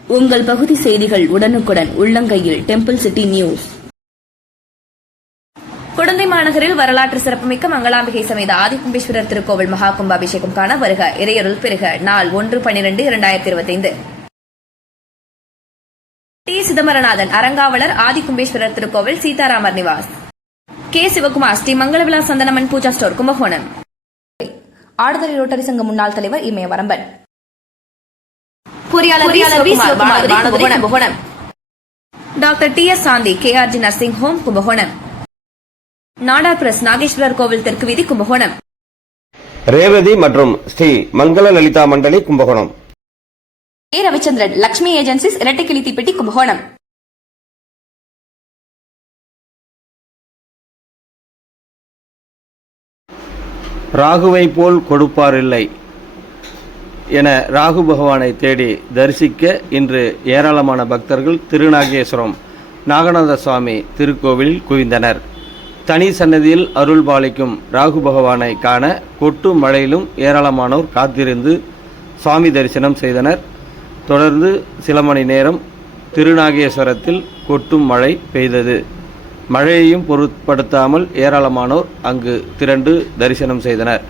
உங்கள் பகுதி செய்திகள் உடனுக்குடன் உள்ளங்கையில் டெம்பிள் சிட்டி நியூஸ் குடந்தை மாநகரில் வரலாற்று சிறப்புமிக்க மங்களாம்பிகை சமேத ஆதிகும்பேஸ்வரர் திருக்கோவில் மகா கும்பாபிஷேகம் காண வருக. இறையருள் பெருக. நாள் ஒன்று பனிரெண்டு இரண்டாயிரத்தி இருபத்தைந்து டி. சிதம்பரநாதன் அரங்காவலர் ஆதிகும்பேஸ்வரர் திருக்கோவில் சீதாராமர் நிவாஸ். கே. சிவகுமார் ஸ்ரீ மங்களவிழா சந்தனமன் பூஜா ஸ்டோர் கும்பகோணம். ஆடுதுறை ரோட்டரி சங்க முன்னாள் தலைவர் இமயவரம்பன். பொறியாளர் doctor T S Shanthi KRG nursing home Kumbakonam. Nadar press Nageswarar கோவில் தெற்கு வீதி கும்பகோணம். ரேவதி மற்றும் ஸ்ரீ மங்கள லலிதா மண்டலி கும்பகோணம். ஏ ரவிச்சந்திரன் லட்சுமி ஏஜென்சிஸ் இரட்டைக்கிளி தீப்பெட்டி கும்பகோணம். ராகுவை போல் கொடுப்பாரில்லை என ராகு பகவானை தேடி தரிசிக்க இன்று ஏராளமான பக்தர்கள் திருநாகேஸ்வரம் நாகநாத சுவாமி திருக்கோவிலில் குவிந்தனர். தனி சன்னதியில் அருள் பாலிக்கும் ராகு பகவானை காண கொட்டு மழையிலும் ஏராளமானோர் காத்திருந்து சுவாமி தரிசனம் செய்தனர். தொடர்ந்து சில மணி நேரம் திருநாகேஸ்வரத்தில் கொட்டும் மழை பெய்தது. மழையையும் பொருட்படுத்தாமல் ஏராளமானோர் அங்கு திரண்டு தரிசனம் செய்தனர்.